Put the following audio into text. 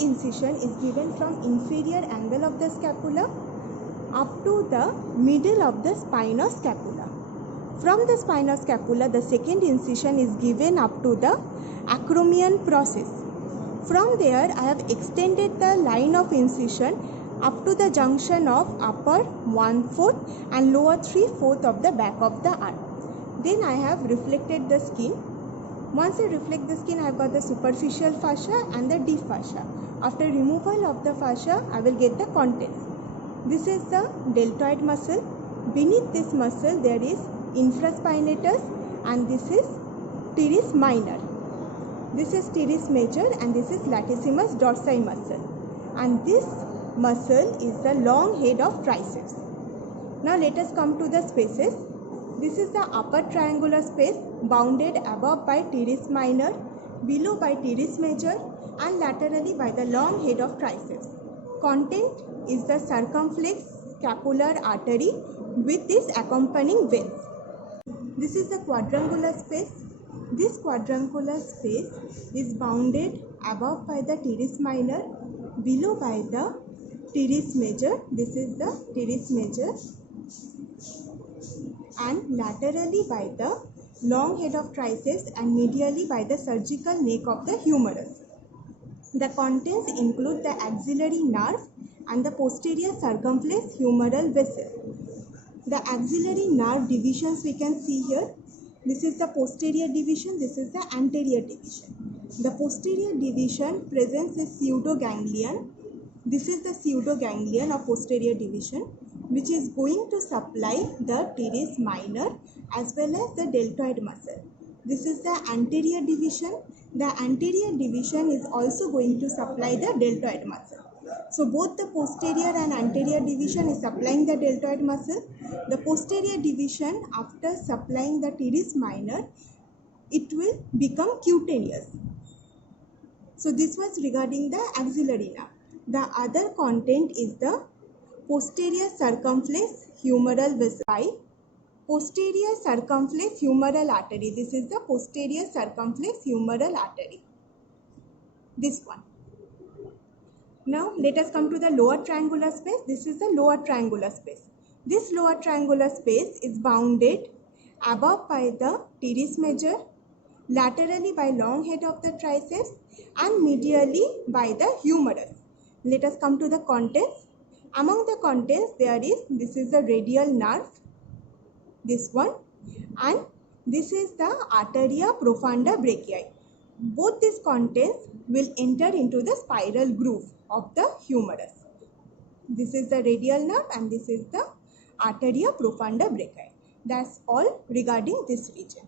incision is given from inferior angle of the scapula up to the middle of the spino-scapula. From the spino-scapula, the second incision is given up to the acromion process. From there, I have extended the line of incision up to the junction of upper 1/4 and lower 3/4 of the back of the arm. Then I have reflected the skin. Once I reflect the skin, I have got the superficial fascia and the deep fascia. After removal of the fascia, I will get the contents. This is the deltoid muscle. Beneath this muscle, there is infraspinatus, and this is teres minor. This is teres major, and this is latissimus dorsi muscle. And this muscle is the long head of triceps. Now let us come to the spaces. This is the upper triangular space bounded above by teres minor, below by teres major, and laterally by the long head of triceps. Content is the circumflex scapular artery with this accompanying veins. This is the quadrangular space. This quadrangular space is bounded above by the teres minor, below by the teres major. This is the teres major, and laterally by the long head of triceps and medially by the surgical neck of the humerus. The contents include the axillary nerve and the posterior circumflex humeral vessel. The axillary nerve divisions we can see here. This is the posterior division, this is the anterior division. The posterior division presents a pseudoganglion. This is the pseudoganglion of posterior division, which is going to supply the teres minor as well as the deltoid muscle. This is the anterior division. The anterior division is also going to supply the deltoid muscle. So both the posterior and anterior division is supplying the deltoid muscle. The posterior division, after supplying the teres minor, it will become cutaneous. So this was regarding the axillary nerve. The other content is the posterior circumflex humeral vessel. Posterior circumflex humeral artery. This is the posterior circumflex humeral artery. This one. Now let us come to the lower triangular space. This is the lower triangular space. This lower triangular space is bounded above by the teres major, laterally by long head of the triceps, and medially by the humerus. Let us come to the contents. Among the contents there is, this is the radial nerve, this one, and this is the arteria profunda brachii. Both these contents will enter into the spiral groove of the humerus. This is the radial nerve and this is the arteria profunda brachii. That's all regarding this region.